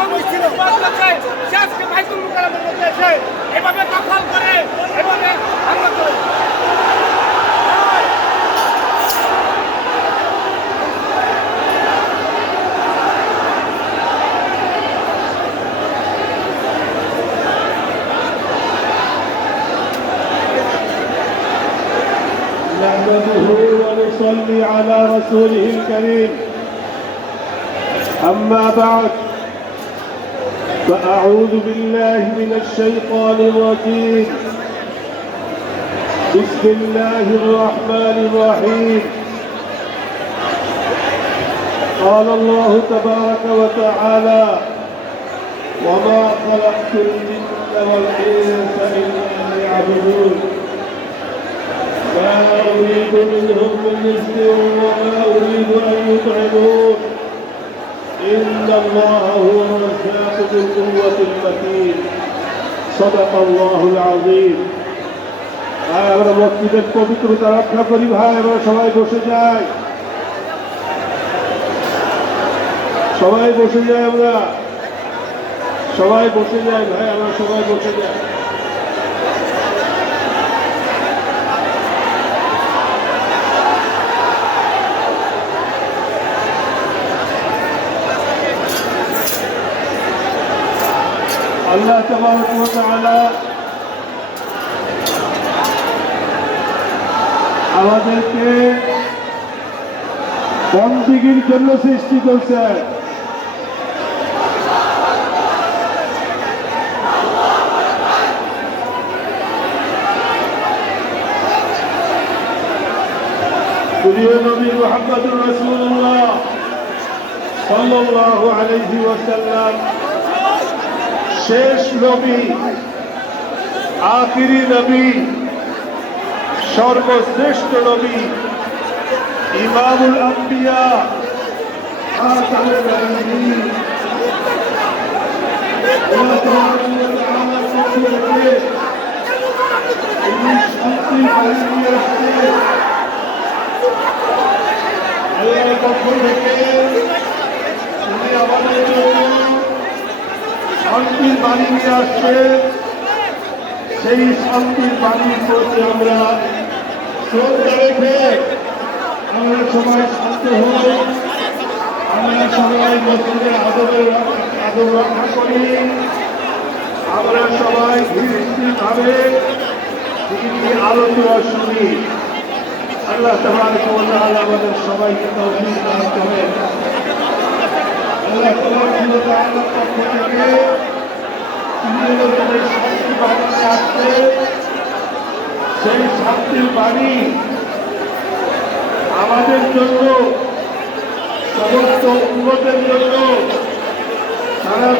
যে কমিউনিস্ট ছিল সে আজকে বাইতুল মুকাররমের মধ্যে এসে এভাবে দখল করে এভাবে হামলা করে نحمده ونصلي على رسوله الكريم أما بعد فأعوذ بالله من الشيطان الرجيم. بسم الله الرحمن الرحيم. قال الله تبارك وتعالى وما خلقت الجن والإنس إلا ليعبدون. ما أريد منهم من رزق وما أريد أن يطعمون. إن الله هو الرزاق. ذو القوة المتين صدق الله العظيم ভাই আমরা মসজিদের পবিত্রতা রক্ষা করি ভাই আমরা সবাই বসে যাই সবাই বসে যাই আমরা সবাই বসে যাই ভাই আমরা সবাই বসে যাই আল্লাহ তবারক ওয়া তাআলা আমাদেরকে বন্দিগির জন্য সৃষ্টি করছে প্রিয় নবী মুহাম্মদুর রাসূলুল্লাহ সাল্লাল্লাহু আলাইহি ওয়াসাল্লাম শেষ নবী আখিরি নবী সর্বশ্রেষ্ঠ নবী ইমামুল আম্বিয়া আমাদের জন্য শান্তির বাণী নিয়ে আসছে, সেই শান্তির বাণীর প্রতি আমরা শ্রদ্ধা রেখে আমরা সবাই শান্ত হই আমরা সবাই মসজিদের আদবের আদব রক্ষা করি। আমরা সবাই ধীরস্থিরভাবে দিনটি আলোচনা শুনি আল্লাহ ওয়া আমাদের সবাইকে তৌফিক দান করেন। সেই শান্তির বাণী আমাদের জন্য সমস্ত উন্নতের জন্য সারা